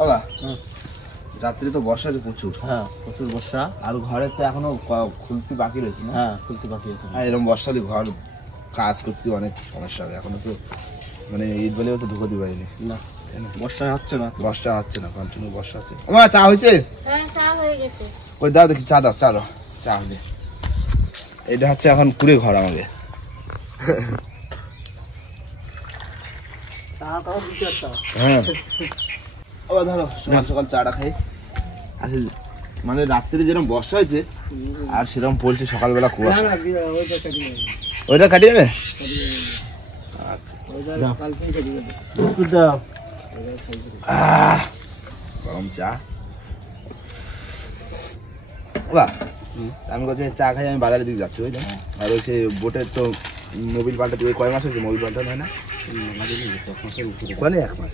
বাবা রাত্রে তো বর্ষা আছে প্রচুর। হ্যাঁ প্রচুর বর্ষা, আর ঘরে তো এখনো খুলতে বাকি রয়েছে না? হ্যাঁ খুলতে বাকি আছে। আর এরকম বর্ষা দিয়ে ঘর কাজ করতে অনেক সমস্যা হবে। এখনো তো মানে ঈদ বলেও তো ঢুকতে পারিনি। না বর্ষা হচ্ছে না, বর্ষা হচ্ছে না, কন্টিনিউ বর্ষা হচ্ছে। আমার চা হয়েছে? হ্যাঁ চা হয়ে গেছে। ওই দাও দেখি, চা দাও, চা দাও, চা হবে। এটা হচ্ছে এখন কুড়ে ঘর আমাকে। হ্যাঁ আবার ধরো সকাল সকাল চাটা খাই। আচ্ছা মানে রাত্রে যেরকম বর্ষা হয়েছে আর সেরকম পড়ছে সকালবেলা কুয়াশা। ওইটা কাটিয়ে যাবে? আচ্ছা গরম চা। আমি বলছি চা খাই, আমি বাজারের দিকে যাচ্ছি বুঝলেন। আর ওই সে বোটের তো মোবিল পাল্টাতে কয় মাস হয়েছে? মোবিল পাল্টানো হয় না? এক মাস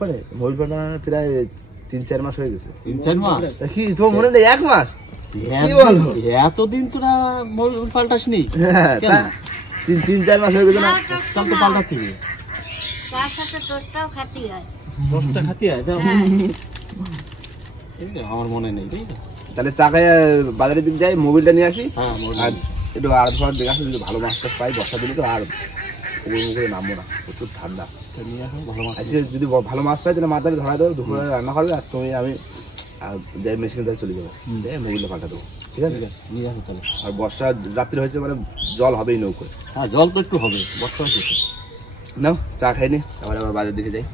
করে মোবিল পাল্টানো প্রায় 3-4 মাস হয়ে গেছে। 3-4 মাস? কি তোমার মনে নেই? 1 মাস? কি বলো এতদিন তোরা মোবিল পাল্টাসনি? 3-4 মাস হয়ে গেছে না? তখন তো পাল্টাতে হবে। তার সাথে তোরটাও খাতি হয়। দশটা খাতি হয় আমার মনে নেই। তাহলে চা খাই বাজারের দিকে যাই, মোবিলটা নিয়ে আসি। হ্যাঁ আর একটু আড় ফাড় দেখে আসি, যদি ভালো মাছ টাছ পাই। বর্ষা দিলে তো আর করে নামবো না, প্রচুর ঠান্ডা। নিয়ে আসো ভালো মাছ। আজকে যদি ভালো মাছ পাই তাহলে মাছ ধরে ধরা দেবো, দুপুরে রান্না করবে। আর তুমি আমি যাই মেশিন ধরে চলে যাবো, মোবিলটা পাল্টা দেবো। ঠিক আছে নিয়ে আসো তাহলে। আর বর্ষা রাত্রি হয়েছে মানে জল হবেই নৌকোয়। হ্যাঁ জল তো একটু হবে, বর্ষা হচ্ছে। নাও চা খাইনি, তারপরে আবার বাজার দিকে যাই।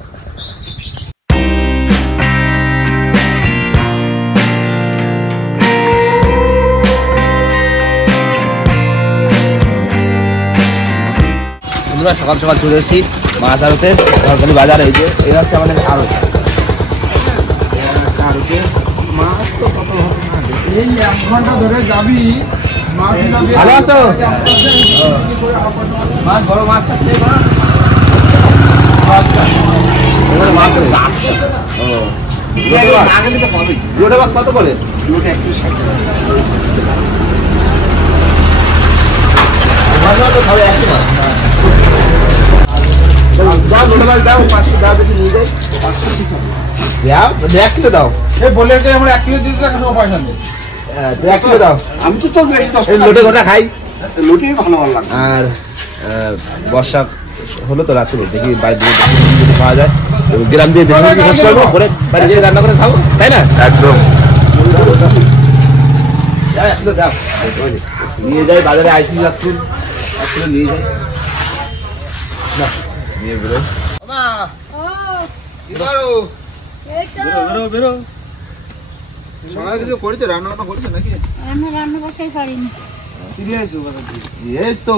আমরা সকাল সকাল চলে এসেছি মাছ আড়তে, সরকারি বাজার। এই যে এই হচ্ছে আমাদের আড়ত। মাছ তো কত এই 1 ঘন্টা ধরে যাবি। ভালো আছো? মাছ বড় মাছ চাষ নেই না? লোটে মাছ কত করে? লোটে 160 দাও। 500 দাও, দেখি নিয়ে যাই। 1 কিলো দাও। বলে আমরা 1 কিলো দিতে পয়সা নেই। 1 কিলো দাও। আমি তো তোর লোটে গোটা খাই, লুটি ভালো লাগে। আর বর্ষা হলো তো রাত্রে, দেখি বাইরে পাওয়া যায়, গ্রাম দিয়ে খোঁজ করবো, করে বাড়ি গিয়ে রান্না করে খাবো, তাই না? একদম দাও। নিয়ে যাই বাজারে, আইসি যাচ্ছি, 1 কিলো নিয়ে যাই। নিয়ে বেরো। বেরো সকালে কিছু করেছো? রান্না বান্না করেছো নাকি? আমি রান্না বসাই পারিনি। এই তো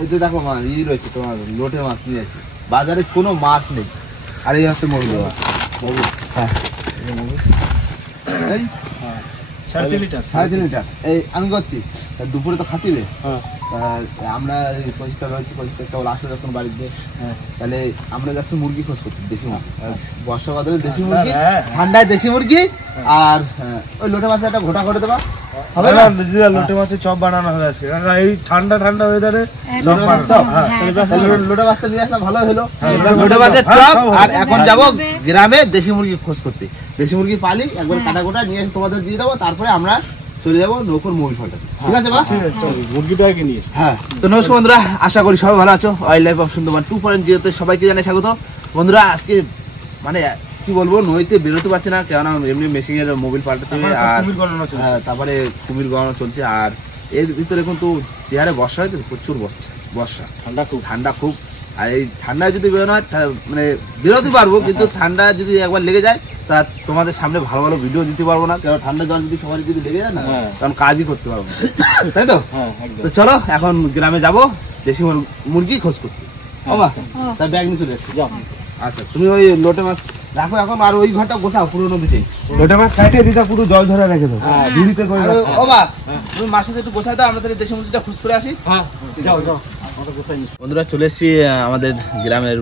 এই তো দেখো মা, ই রয়েছে তোমার লোটে মাছ নিয়ে আসি। বাজারে কোনো মাছ নেই। আর এই হচ্ছে মরুল। হ্যাঁ এই 3.5 লিটার। 3.5 লিটার। এই আমি করছি দুপুরে তো খাতিবে। আমরা পরিষ্কার রয়েছি, পরিষ্কারটা আসলে যখন বাড়িতে, তাহলে আমরা যাচ্ছি মুরগি খোঁজ করতে, দেশি মুরগি। বর্ষা বাদলে দেশি মুরগি, ঠান্ডায় দেশি মুরগি। আর ওই লোটে মাছের একটা ঘোটা করে দেবা। হবে না? লোটে মাছের চপ বানানো হবে আজকে কাকা, এই ঠান্ডা ঠান্ডা ওয়েদারে লোটে মাছটা নিয়ে আসলাম, ভালো হলো। লোটে মাছের চপ। আর এখন যাবো গ্রামে দেশি মুরগি খোঁজ করতে। দেশি মুরগি পালি, একবার কাটা গোটা নিয়ে এসে তোমাদের দিয়ে দেবো। তারপরে আমরা চলে যাবো নৌকোর মোবিল ফাল্টাতে। ঠিক আছে বা? মুরগিটাকে নিয়ে। হ্যাঁ তো নমস্কার বন্ধুরা, আশা করি সবাই ভালো আছো। ওয়াইল্ড লাইফ অফ সুন্দরবন 2.0 সবাইকে জানাই স্বাগত। বন্ধুরা আজকে মানে কি বলবো, নদীতে বেরোতে পারছি না, কেননা এমনি মেশিনের মোবিল পাল্টাতে হবে। আর তারপরে কুমির গণনা চলছে। আর এর ভিতরে কিন্তু যে হারে বর্ষা হয়েছে, প্রচুর বর্ষা, ঠান্ডা খুব। আর এই ঠান্ডায় যদি বেরোনো হয়, মানে বেরোতে পারবো, কিন্তু ঠান্ডা যদি একবার লেগে যায় তা তোমাদের সামনে ভালো ভালো ভিডিও দিতে পারবো না। কারণ ঠান্ডা জল যদি সবাই যদি লেগে যায় না, তখন কাজই করতে পারবো না, তাই তো? তো চলো এখন গ্রামে যাবো দেশি মুরগি খোঁজ করতে। তাই ব্যাগ নিয়ে চলে যাচ্ছি। আচ্ছা তুমি ওই লোটে মাছ রাখো এখন, আর ওই ঘরটা গোটাও পুরোনো দিতেই। লোটে মাছ কাটে দিটা পুরো জল ধরে রেখে দাও। দিদিতে করে তুমি মাছের একটু গোছাই দাও, আমরা তাহলে দেশি মুরগিটা খোঁজ করে আসি। বন্ধুরা চলে এসেছি আমাদের গ্রামের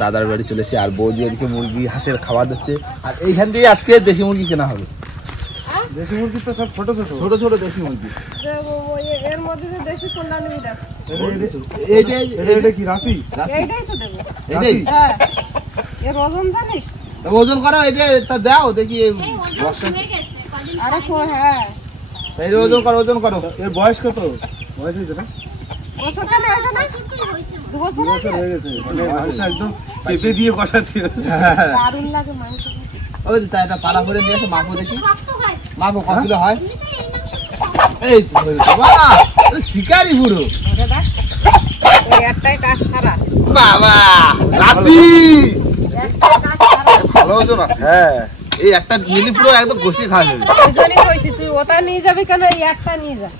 দাদার বাড়ি চলে এসেছি। আর বৌদি ওদিকে মুরগি হাঁসের খাবার দিচ্ছে। আর এইখান দিয়ে আজকে দেশি মুরগি কেনা হবে। দেশি মুরগি তো সব ছোট ছোট ছোট ছোট দেশি মুরগি। এর মধ্যে যে দেশি কোনটা নিবি দেখ। এটা কি রাশি? এইটাই তো দেব। এটাই? হ্যাঁ এর ওজন জানিস? ওজন করো, এটা তা দাও দেখি। বস্তা আরে হ্যাঁ, এই ওজন করো, ওজন করো। এর বয়স কত? বয়স হয়েছে না? বছর কালে হয়েছে না? 2 বছর হয়েছে? হয়ে গেছে। মানে মাংস একদম পেঁপে দিয়ে কষাতে হবে। দারুণ লাগে মাংস। ওই তো এটা পালা করে নিয়ে এসে মাপো দেখি। মাপো কত কিলো হয়। এই তো বাবা, শিকারি পুরো। ওই একটাই কাজ সারা। বাবা রাশি একটাই কাজ সারা। ভালো ওজন আছে। হ্যাঁ, এই একটা মিলি পুরো একদম কষি খাওয়া যাবে। ওই জন্যই কইছি তুই ওটা নিয়ে যাবি কেন, এই একটা নিয়ে যা।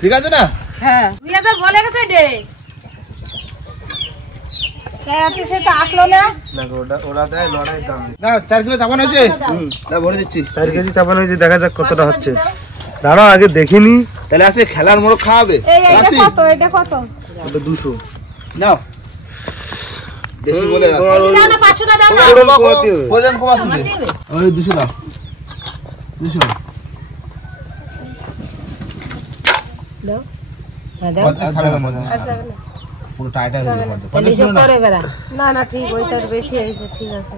ঠিক আছে না? হ্যাঁ, তুই এদের বলে গেছে ডে। সেটা আসলো না। না ওরা দেয় লড়াই দাম। না 4 কিলো চাপানো হয়েছে। না ভরে দিচ্ছি। 4 কেজি চাপানো হয়েছে, দেখা যাক কতটা হচ্ছে। দাঁড়াও আগে দেখিনি। তাহলে আছে খেলার মোড়ক খাওয়াবে। রাশি এটা কত? ওটা 200। নাও দেশি বলে রাশি। দাও না 500 টাকা দাও না। বলেন কমা তুমি। ওই 200 দাও। 200 দাও। হ্যাঁ দাও। 50 খাবে না মজা। আচ্ছা না। পুরো টাইট হয়ে গেল। তাহলে যে পরে বেরা। না না ঠিক, ওইটার বেশি হয়েছে, ঠিক আছে।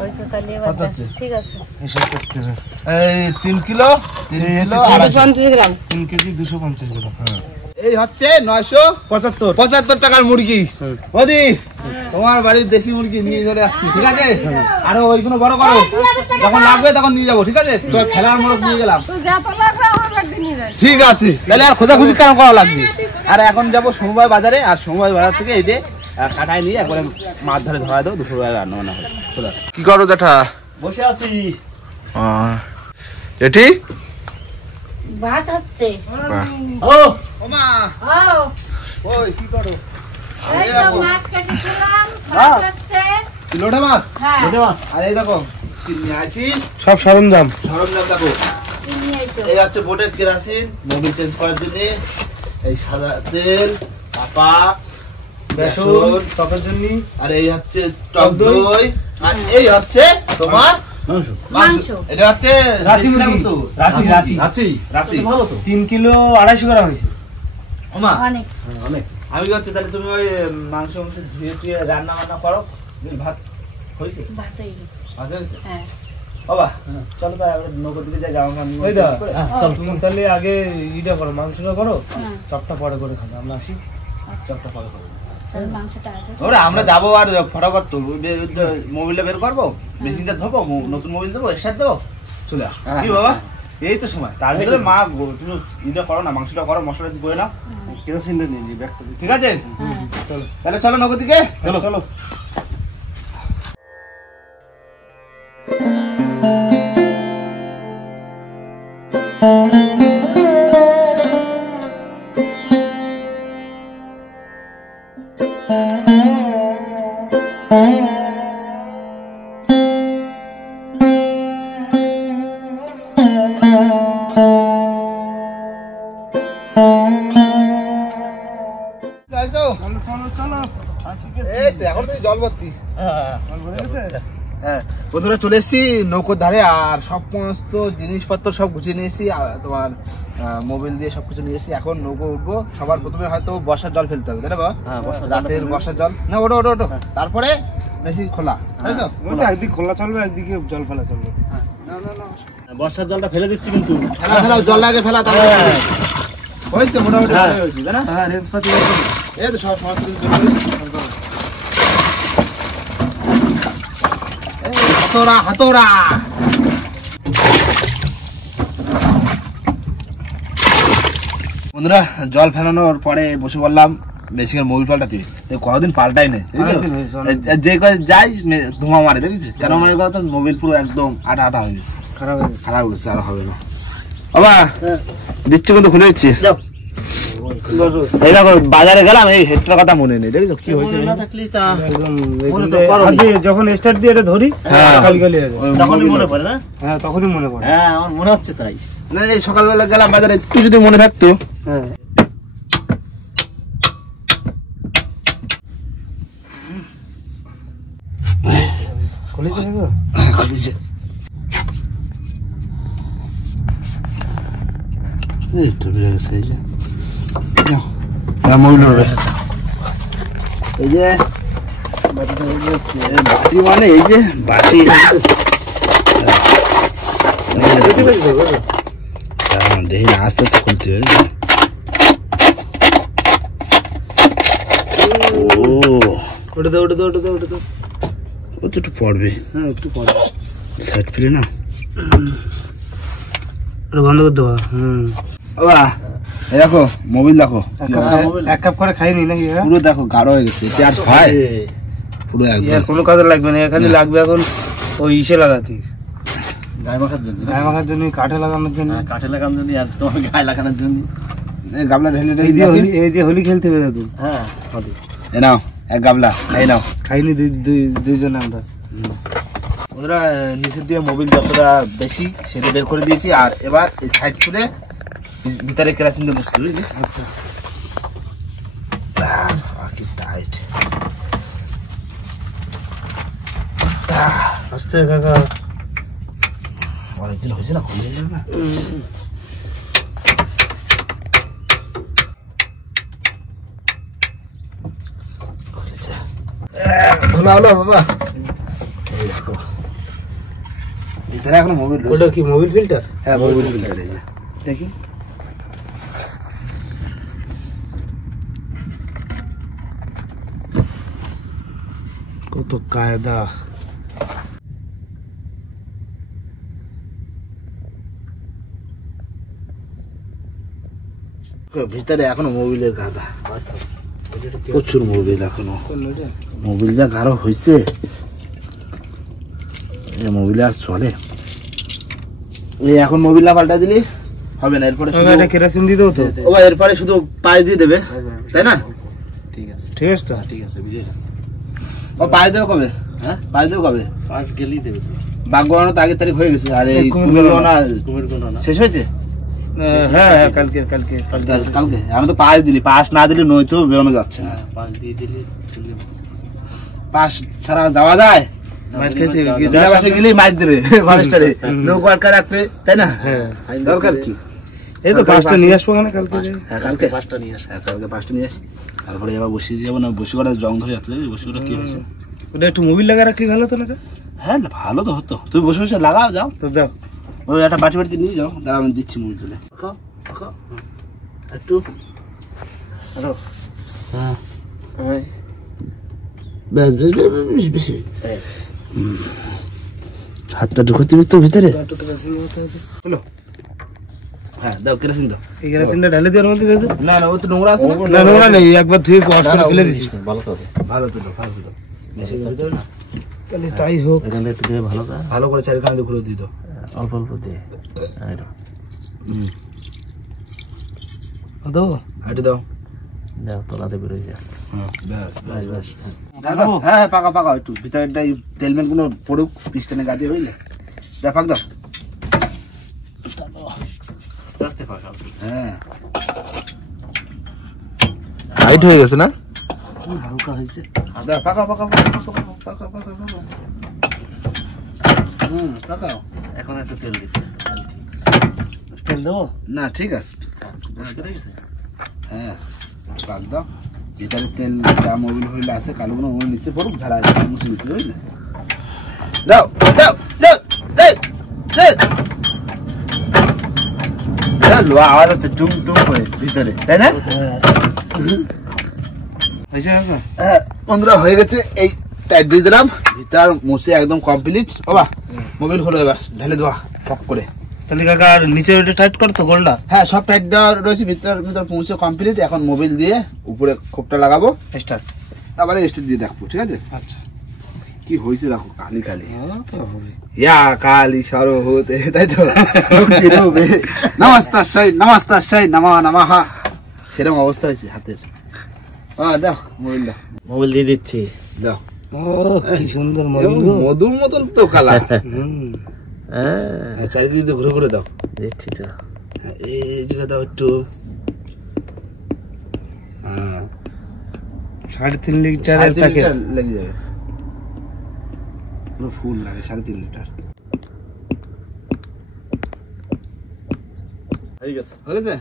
ওই তো তাহলে এবার কত হচ্ছে? ঠিক আছে। হিসাব করতে হবে। এই 3 কিলো 250 50 গ্রাম। 3 কেজি 250 গ্রাম। এই হচ্ছে 975 টাকার মুরগি। বৌদি তোমার বাড়ির দেশি মুরগি নিয়ে চলে যাচ্ছি, ঠিক আছে? আরো ওইগুলো বড় করো, যখন লাগবে তখন নিয়ে যাবো, ঠিক আছে? তো খেলার মোড়ক নিয়ে গেলাম। তুই যত লাগবে আমার বাড়িতে নিয়ে যাবি। ঠিক আছে, তাহলে আর খোঁজাখুঁজি কেন করা লাগবে? আর এখন যাবো সমবায় বাজারে, আর সমবায় বাজার থেকে এই যে কাটায় নিয়ে একবারে মাছ ধরে ধরা দেবো, দুপুরবেলা রান্না বান্না হবে। কি করো জ্যাঠা? বসে আছি। এটি ভাত হচ্ছে। ও ওমা ও ওই কি করো? এই তো মাছ কেটেছিলাম, ভাত হচ্ছে। লোটে মাছ। হ্যাঁ লোটে মাছ। আর এই দেখো কি নিয়ে আছি সব সরঞ্জাম। সরঞ্জাম। দেখো নিয়ে এসো। এই হচ্ছে বোটের কেরাসিন, মোবিল চেঞ্জ করার জন্য। এই সাদা তেল, পাপা, বেসন, টকের জন্য। আর এই হচ্ছে টক দই, আর এই হচ্ছে তোমার মাংস। মাংস। এটা হচ্ছে রাশি দেশি মুরগি। তো। রাশি। রাশি। ভালো তো। 3 কিলো 250 গ্রাম হয়েছে। ওমা অনেক। অনেক। আমি কি হচ্ছে তাহলে তুমি ওই মাংস ধুয়ে টুয়ে রান্না বান্না করো। ভাত হয়েছে? ভাত হয়ে গেছে। ভাত হয়ে গেছে? হ্যাঁ। বাবা চলো তাই আমরা নৌকোর দিকে যাই, জামা কাপড় নিয়ে ওই দা, change করে। চল তুমি তাহলে আগে ইটা করো, মাংসটা করো, হ্যাঁ। চপটা পরে করে খাবো, আমরা আসি। চপটা পরে করো। চল মাংসটা আগে। ওরে আমরা যাবো আর ফটাফট তুলবো, মোবাইলটা বের করবো, মেশিনটা ধোবো, নতুন মোবাইল দেবো, এর সাথে দেবো, চলে আসো। কি বাবা এই তো সময়, তার ভিতরে মা তুমি ইটা করো না, মাংসটা করো, মশলা করে নাও, কেরোসিনটা নিয়ে নিই ব্যাগটা। ঠিক আছে? হ্যাঁ। তাহলে চলো নৌকোর দিকে। চলো চলো। যাইছো? এই তো এখন তো জল ভর্তি। হ্যাঁ বন্ধুরা চলে এসেছি নৌকোর ধারে, আর সমস্ত জিনিসপত্র সব গুছিয়ে নিয়ে এসেছি, তোমার মোবাইল দিয়ে সবকিছু নিয়ে এসেছি। এখন নৌকো উঠবো, সবার প্রথমে হয়তো বর্ষার জল ফেলতে হবে, তাই না বাবা? হ্যাঁ, বর্ষার জল রাতের বর্ষার জল না, ওটো ওটো ওটো, তারপরে মেশিন খোলা, তাই তো? একদিকে খোলা চলবে, একদিকে জল ফেলা চলবে। বর্ষার জলটা ফেলে দিচ্ছি কিন্তু। ফেলা ফেলা, জল লাগে ফেলা, তারপরে হয়েছে মোটামুটি হ্যাঁ। ভালোই হয়েছে, তাই না? হ্যাঁ, রেঞ্জপাতি এই তো সব সমস্ত কিছু করে দিয়েছি। এই হাতোরা হাতোরা। বন্ধুরা জল ফেলানোর পরে বসে বললাম বেশিকার মোবিল পাল্টাতে, কতদিন পাল্টাই নেই, যে কয়ে যাই ধোঁয়া মারে, দেখেছি কেন মারে বলতো? মোবিল পুরো একদম আটা আটা হয়ে গেছে, খারাপ হয়ে গেছে। খারাপ হয়ে গেছে, আর হবে না বাবা। দিচ্ছি কিন্তু খুলে দিচ্ছি। যাও। এই দেখো বাজারে গেলাম, এই হেডটার কথা মনে নেই, দেখেছো কি হয়েছে? না থাকলেই তা একদম মনে তো করো। হাত দিয়ে যখন স্টার্ট দিয়ে এটা ধরি, হ্যাঁ। খালি খালি হয়ে যায়। তখনই মনে পড়ে না? হ্যাঁ, তখনই মনে পড়ে। হ্যাঁ, আমার মনে হচ্ছে তাই। না এই সকালবেলা গেলাম বাজারে, একটু যদি মনে থাকতো। হ্যাঁ, খুলেছে এগুলো? খুলেছে। এই তো বেড়ে গেছে, এই যে মোবিল হবে, এই যে বাটি মানে এই যে বাটি দেখি না আস্তে আস্তে খুলতে হবে ওটা দাও ওটা দাও ওটা দাও ওটা দাও ও তো একটু পড়বে হ্যাঁ একটু পরে সাইড পেলে না ওটা বন্ধ করে দেওয়া বাবা এই দেখো মোবিল দেখো এক কাপ করে খাইনি নাকি পুরো দেখো গাঢ় হয়ে গেছে এটা আর ভাই পুরো একদম কোনো কাজে লাগবে না এখানে লাগবে এখন ওই ইসে লাগাতে গায়ে মাখার জন্য গায়ে মাখার জন্য কাঠে লাগানোর জন্য কাঠে লাগানোর জন্য আর তোমার গায়ে লাগানোর জন্য। এই গাবলা ঢেলে এই দিয়ে হোলি এই যে হোলি খেলতে হবে তো হ্যাঁ এই নাও এক গাবলা এই নাও খাইনি দুইজন আমরা ওরা নিচের দিয়ে মোবিল যতটা বেশি সেটা বের করে দিয়েছি আর এবার এই সাইড করে ভিতরে কেরাসিন দিয়ে বসতে বুঝলি আচ্ছা কি টাইট আস্তে কাকা অনেকদিন হয়েছে না খুলে না খোলা হলো বাবা এই দেখো ভিতরে এখনো মোবিল ওটা কি মোবিল ফিল্টার হ্যাঁ মোবিল ফিল্টার এই যে দেখি কত কায়দা ভিতরে এখনো মোবিলের গাদা প্রচুর মোবিল এখনো মোবিল যা গাঢ় হয়েছে এই মোবিল আর চলে এই এখন মোবিল না পাল্টা দিলি হবে না এরপরে এটা কেরাসিন দিয়ে দাও তো ও ভাই এরপরে শুধু পায়ে দিয়ে দেবে তাই না ঠিক আছে ঠিক আছে তো ঠিক আছে বুঝে ও পায়ে দেবে কবে হ্যাঁ পায়ে দেবে কবে ফার্স্ট গেলেই দেবে বাঘ গণনা তো আগের তারিখ হয়ে গেছে আর এই কুমির কুমির গণনা। গণনা কুমির কোনো না শেষ হয়েছে হ্যাঁ হ্যাঁ কালকে কালকে কালকে কালকে আমি তো পাস দিলি পাস না দিলে নয়তো বেরোনো যাচ্ছে না পাঁচ দিয়ে দিলে চলে পাস ছাড়া যাওয়া যায় মাছ খেতে বাসে গেলেই মার দেবে ফরেস্টারে নৌকা আটকা রাখবে তাই না হ্যাঁ দরকার কি এই তো পাঁচটা নিয়ে আসবো না কালকে হ্যাঁ কালকে পাঁচটা নিয়ে আসবে হ্যাঁ কালকে পাঁচটা নিয়ে আসি তারপরে এবার বসিয়ে দিয়ে যাবো না বসে করা জং ধরে যাচ্ছে বসে করা কি হয়েছে ওটা একটু মোবিল লাগা রাখলে ভালো তো না হ্যাঁ ভালো তো হতো তুমি বসে বসে লাগাও যাও তো দাও ওই একটা বাটি বাটিতে নিয়ে যাও দাঁড়া আমি দিচ্ছি মুড়ি তুলে একটু হ্যাঁ বেশ বেশ বেশ বেশি হাতটা ঢুকতে তো ভিতরে একটু কেরাসিন হতে হবে হলো হ্যাঁ দাও কেরাসিন দাও এই কেরাসিনটা ঢালে দেওয়ার মধ্যে দিয়ে দাও না না ও তো নোংরা আছে না নোংরা নেই একবার ধুয়ে ওয়াশ করে ফেলে দিচ্ছি ভালো তো হবে ভালো তো দাও ভালো তো দাও বেশি করে দাও না তাহলে তাই হোক এখান থেকে একটু দিয়ে ভালো তা ভালো করে চারিখানে দিয়ে ঘুরে দিয়ে দাও অল্প অল্প দিয়ে এটা দাও হাঁটে দাও দাও তলাতে বেরোয় যা হ্যাঁ ব্যাস বাস বাস হ্যাঁ পাকা পাকা একটু ভিতরেরটা তেলমেল গুলো পড়ুক পিস্টনে গাদি হইলে ব্যাপাক দাও আস্তে আস্তে পাকা হ্যাঁ টাইট হয়ে গেছে না হালকা হয়েছে দাও পাকা পাকা পাকা পাকা পাকা পাকা পাকা হুম পাকাও এখন একটু তেল দিতে তেল দেবো না ঠিক আছে পরিষ্কার হয়ে গেছে হ্যাঁ পাক দাও ভিতরে তেল যা মোবিল হইলে আছে কালোগুলো ওর নিচে পড়ুক ঝাড়া মুছে নিতে বুঝলে দাও দাও দাও দে দে লোয়া আওয়াজ আছে টুম টুম করে ভিতরে তাই না হয়েছে কাকা হ্যাঁ বন্ধুরা হয়ে গেছে এই টাইট দিয়ে দিলাম ভিতর মুছে একদম কমপ্লিট বাবা মোবিল হলো এবার ঢেলে দেওয়া পক করে তাহলে কাকা আর নিচে ওটা টাইট করতো গোলটা হ্যাঁ সব টাইট দেওয়া রয়েছে ভিতর ভিতর পৌঁছে কমপ্লিট এখন মোবিল দিয়ে উপরে খোপটা লাগাবো স্টার্ট আবার স্টিল দিয়ে দেখবো ঠিক আছে আচ্ছা কি হয়েছে দেখো কালি কালি তো হবে ইয়া কালি সরো হতে তাই তো মুক্তি রূপে নমস্তার সাই নমা নমাহা সেরকম অবস্থা হয়েছে হাতের দাও মোবিল দাও মোবাইল দিয়ে দিচ্ছি দাও ও কি সুন্দর এবং মোবিল মধুর মতন তো কালা হ্যাঁ চারিদিকে ঘুরে ঘুরে দাও দিচ্ছি তো এই জায়গা দাও একটু 3.5 লিটারের 3.5 প্যাকেট লিটার লেগে যাবে পুরো ফুল লাগে 3.5 লিটার হয়ে গেছে হয়ে গেছে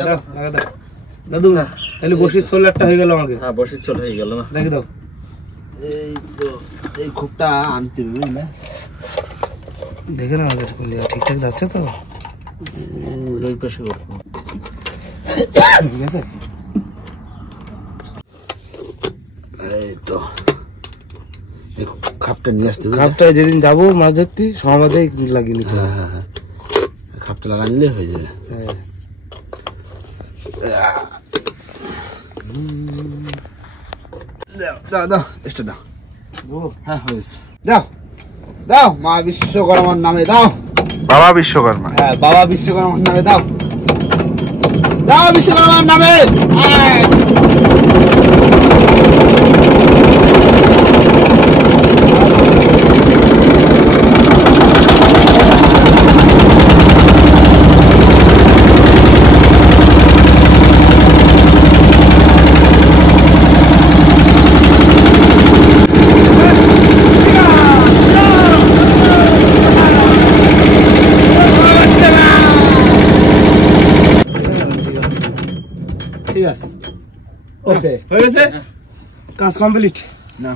দাও আগে দাও দাদু তাহলে বসির সোলারটা হয়ে গেল আমাকে হ্যাঁ বসে চলে হয়ে গেল না রেখে দাও এই তো এই খোপটা আনতে হবে বুঝলে। দেখে না আমাদের কুলিয়া ঠিকঠাক যাচ্ছে তো? ওই পাশে করবো। ঠিক আছে। এই তো এই খাপটা নিয়ে আসতে হবে। খাপটায় যেদিন যাবো মাছ ধরতে সমাজে লাগিয়ে নিতে হবে। হ্যাঁ হ্যাঁ খাপটা লাগা নিলে হয়ে যাবে। হ্যাঁ। দাও দাও দাও এক্সট্রা দাও। হ্যাঁ হয়েছে দাও দাও মা বিশ্বকর্মার নামে দাও। বাবা বিশ্বকর্মা। হ্যাঁ বাবা বিশ্বকর্মার নামে দাও দাও বিশ্বকর্মার নামে। ঠিক আছে, ওকে, হয়ে গেছে কাজ কমপ্লিট। না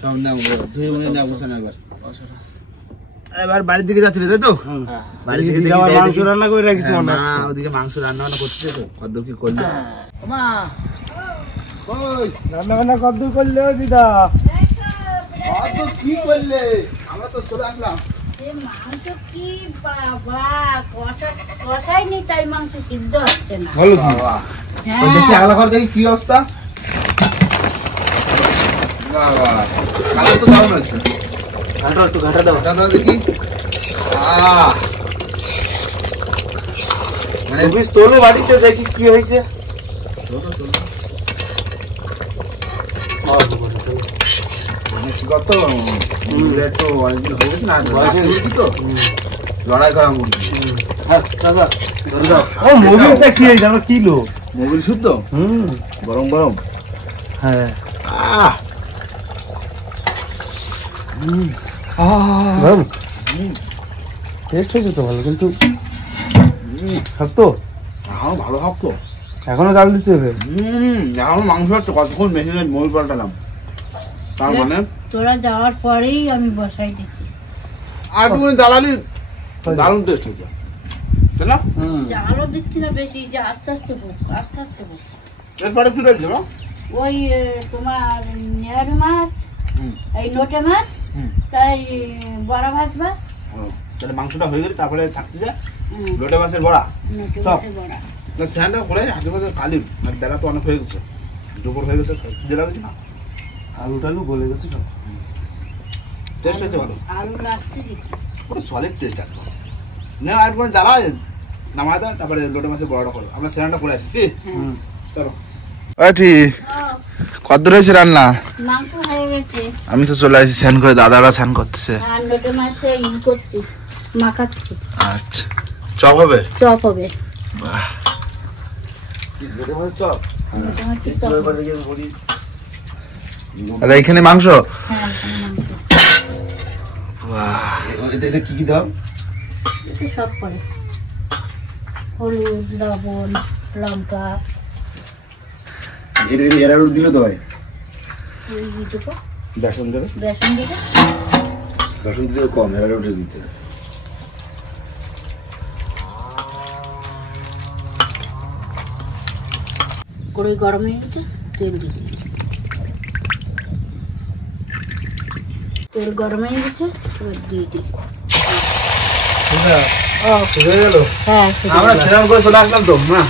সব নাও ধুয়ে মুছে নাও গোছানো একবার। এবার বাড়ির দিকে যাচ্ছি তাই তো? বাড়ি থেকে দেখি মাংস রান্না করে রাখিস মনে মা ওদিকে মাংস রান্না বান্না করছে তো কত কি করলো মা কই রান্না বান্না কদ্দূর করলে দিদা? কত কি করলে আমরা তো চলে আসলাম। এ মাংস কি বাবা কষাই নি তাই মাংস সিদ্ধ হচ্ছে না। ভালো বাবা তো দেখি আগলা ঘর দেখি কি অবস্থা। বাবা কালার তো দারুণ হয়েছে। ঘাটা একটু ঘাটা দাও। ঘাটা দাও দেখি। মানে তোলো বাড়িতে দেখি কি হয়েছে। চলো চলো মানে কি কত মুরগির তো অনেকদিন হয়ে গেছে না আছে মুরগি তো লড়াই করা মুরগি। মুরগিটা কি হয়েছে আমার কিলো? মোবিল শুদ্ধ গরম গরম। হ্যাঁ আহ গরম টেস্ট হয়েছে তো ভালো, কিন্তু শক্ত। ভালো খাব তো এখনো জাল দিতে হবে। এখন মাংস হচ্ছে কতক্ষণ মেশিনে মোবিল পাল্টালাম তার মানে তোরা যাওয়ার পরেই আমি বসাই দিচ্ছি। আর তুমি দালালি দারুণ টেস্ট হয়েছে তাই না? জালও দিচ্ছি না বেশি, যে আস্তে আস্তে হোক আস্তে আস্তে হোক। এরপরে কি রয়েছে না? ওই তোমার নেয়ার মাছ, এই লোটে মাছ, হুম। তাই বড়া ভাজবা। তাহলে মাংসটা হয়ে গেলে তারপরে থাকতে যায় হুম, লোটে মাছের বড়া। লোটে চপ। মাছের বড়া। না স্যান্ডটা করে হাতে মাঝে কালি বেলা তো অনেক হয়ে গেছে, দুপুর হয়ে গেছে, খিদে লাগছে না। আলু টালু গলে গেছে সব। টেস্ট হয়েছে ভালো, আলু লাস্টে দিচ্ছি। পুরো সলিড টেস্ট একদম। না আর কোনো জ্বালা নামায় দাও, তারপরে লোটে মাছের বড়াটা করো। আমরা স্যান্ডটা করে আসি কি? হ্যাঁ। চলো আটি ও, কত রয়েছে রান্না? মাংস হয়ে গেছে আমি তো চলে আসি স্নান করে, দাদারা স্নান করতেছে। আর লোটে মাছে করছি, মাখাচ্ছি, আচ্ছা চপ হবে? চপ হবে। লোটে মাছের চপ। লোটে মাছের চপ হবে। আর এইখানে মাংস? হ্যাঁ, এখানে মাংস। এতে কি কি দাও? এতে সব করে হলুদ, লবণ, লঙ্কা, এরা দিলে তো হয় এই দুটো বেসন দেবে, বেসন দেবে। বেসন দিতে কম, এরা উঠে দিতে। কড়াই গরম হয়ে গেছে, তেল দিয়ে দিই। তেল গরম হয়ে গেছে, এবার দিয়ে দিই। হয়ে গেল। হ্যাঁ, সেটা আমরা স্নান করে চলে আসলাম তো না।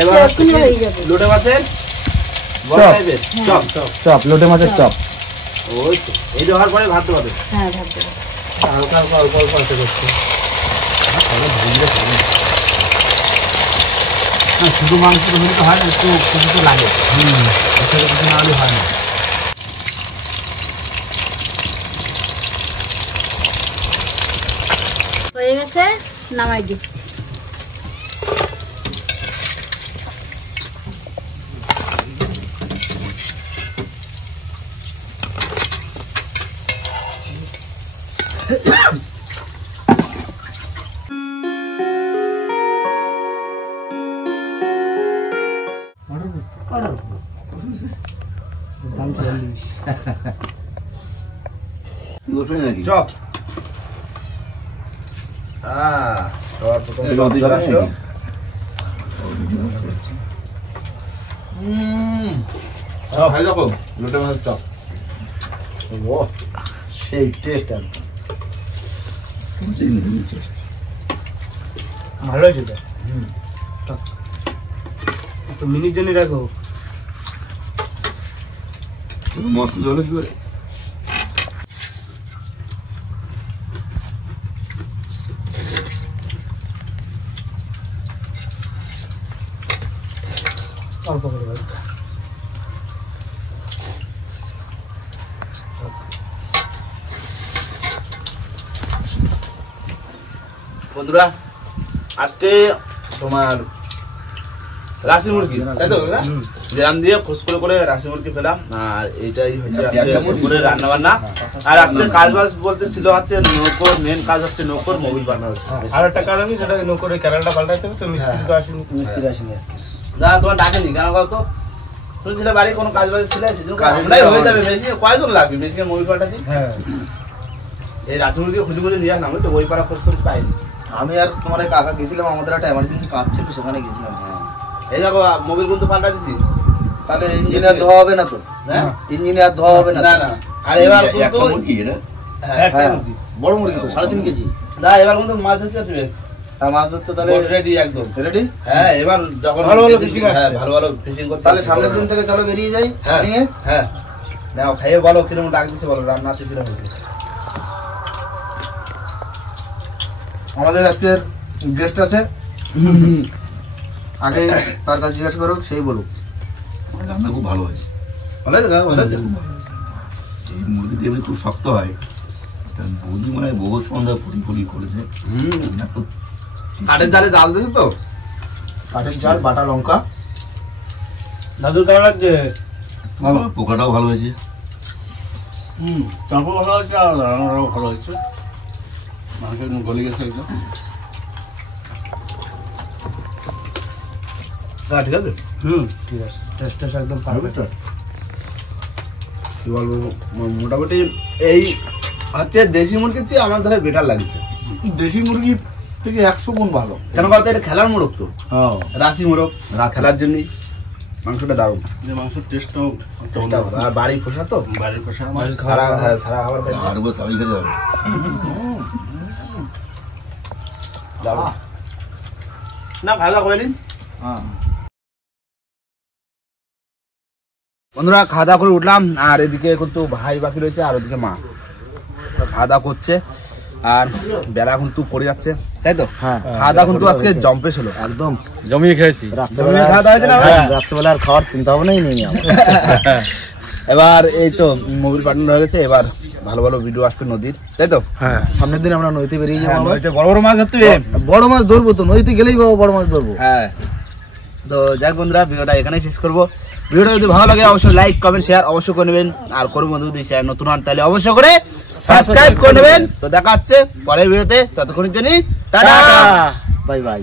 এবার হচ্ছে কি? হয়ে যাবে। লোটে মাছের বড়া টাইপের চপ। চপ, লোটে মাছের চপ। ওই তো এইটা হওয়ার পরে ভাত হবে। হ্যাঁ, ভাত দেবো। হালকা হালকা অল্প অল্প আছে করছে। শুধু মাংস হলে তো হয় না, একটু কিছু তো লাগে। কিছু না হলে হয় না। হয়ে গেছে, নামাই দিচ্ছি। দাম চল্লিশ। চপ সবার প্রথম চপ চলে আসলো। ভাই দেখো লোটে মাছের চপ সেই টেস্ট ভালো হয়েছে তো মিনিট জন্য রাখো মস্ত জলে কি করে অল্প করে ভাই। বন্ধুরা আজকে তোমার রাশি মুরগি তাই তো যেরাম দিয়ে খোঁজ করে রাশি মুরগি পেলাম আর এইটাই হচ্ছে আজকে দুপুরে রান্না বান্না। আর আজকে কাজ বাজ বলতে ছিল হচ্ছে নৌকোর মেন কাজ হচ্ছে নৌকোর মোবিল বানানো হচ্ছে। আর একটা কাজ আছে সেটা নৌকোর ক্যারেলটা পাল্টাতে হবে তো মিস্ত্রি তো আসেনি। মিস্ত্রি আসেনি আজকে না তোমার ডাকেনি কেন বলতো শুনছিলে বাড়ি কোনো কাজ বাজ ছিল সেজন্য আমরাই হয়ে যাবে মেশিন কয়জন লাগবে মেশিনের মোবিল পাল্টাতে। হ্যাঁ এই রাশি মুরগি খুঁজে নিয়ে আসলাম তো ওই পাড়া খোঁজ করে পাইনি। আমি আর তোমার কাকা গেছিলাম আমাদের একটা এমার্জেন্সি কাজ ছিল সেখানে গেছিলাম। এই দেখো মোবিল কিন্তু পাল্টা দিছি। তাহলে ইঞ্জিনিয়ার ধোয়া হবে না তো? হ্যাঁ ইঞ্জিনিয়ার ধোয়া হবে না না না আর এবার কিন্তু কি এটা হ্যাঁ বড় মুরগি তো 3.5 কেজি। না এবার কিন্তু মাছ ধরতে যাবে আর মাছ ধরতে তাহলে রেডি একদম রেডি। হ্যাঁ এবার যখন ভালো ভালো fishing আসছে। হ্যাঁ ভালো ফিশিং করতে তাহলে সামনের দিন থেকে চলো বেরিয়ে যাই হ্যাঁ নিয়ে। হ্যাঁ নাও খাইয়ে বলো কিরকম ডাক দিছে বলো রান্না আছে কিরকম হয়েছে। আমাদের আজকের গেস্ট আছে আগে তার কাছে জিজ্ঞাসা করো সেই বলুক। রান্না খুব ভালো হয়েছে ভালো আছে ভালো আছে এই মুরগিটি এমনি খুব শক্ত হয় তা বৌদি মনে হয় বহু সন্ধ্যা ফুটি করেছে রান্না খুব কাঠের জালে জাল দিছে তো কাঠের জাল বাটা লঙ্কা দাদু কেমন লাগছে? ভালো পোকাটাও ভালো হয়েছে চাপও ভালো হয়েছে আর রান্নাটাও ভালো হয়েছে। মাংস একদম গলে গেছে একদম। হ্যাঁ ঠিক আছে ঠিক আছে টেস্ট একদম পারফেক্ট। কি বলবো মোটামুটি এই হচ্ছে দেশি মুরগির চেয়ে আমার ধরে বেটার লাগছে। দেশি মুরগি থেকে 100 গুণ ভালো। কেন বলতো এটা খেলার মোরগ তো হ্যাঁ রাশি মোরগ খেলার জন্য মাংসটা দারুণ যে মাংসের টেস্টটাও চেষ্টা ভালো। আর বাড়ি পোষা তো বাড়ির পোষা সারা হ্যাঁ সারা খাবার খাইছে আর বছর আমি খেতে হবে দারুণ। না খাওয়া দাওয়া করে নিন। বন্ধুরা খাওয়া দাওয়া করে উঠলাম আর এদিকে কিন্তু ভাই বাকি রয়েছে আর ওদিকে মা খাওয়া দাওয়া করছে আর বেলা কিন্তু পড়ে যাচ্ছে তাই তো। হ্যাঁ খাওয়া দাওয়া কিন্তু আজকে জম্পে ছিল একদম জমিয়ে খেয়েছি। জমিয়ে খাওয়া দাওয়া হয়েছে না ভাই? রাত্রেবেলা আর খাওয়ার চিন্তা ভাবনাই নেই আমার। এবার এই তো মোবিল পার্টনার হয়ে গেছে এবার ভালো ভালো ভিডিও আসবে নদীর তাই তো। হ্যাঁ সামনের দিন আমরা নদীতে বেরিয়ে যাবো। নদীতে বড় বড় মাছ ধরতে হবে। বড় মাছ ধরবো তো নদীতে গেলেই বাবা বড় মাছ ধরবো। হ্যাঁ তো যাই বন্ধুরা ভিডিওটা এখানেই শেষ করবো। ভিডিওটা যদি ভালো লাগে অবশ্যই লাইক কমেন্ট শেয়ার অবশ্যই করে নেবেন আর কোনো বন্ধু যদি চ্যানেল নতুন হন তাহলে অবশ্যই করে সাবস্ক্রাইব করে নেবেন। তো দেখা হচ্ছে পরের ভিডিওতে ততক্ষণের জন্য টাটা বাই বাই।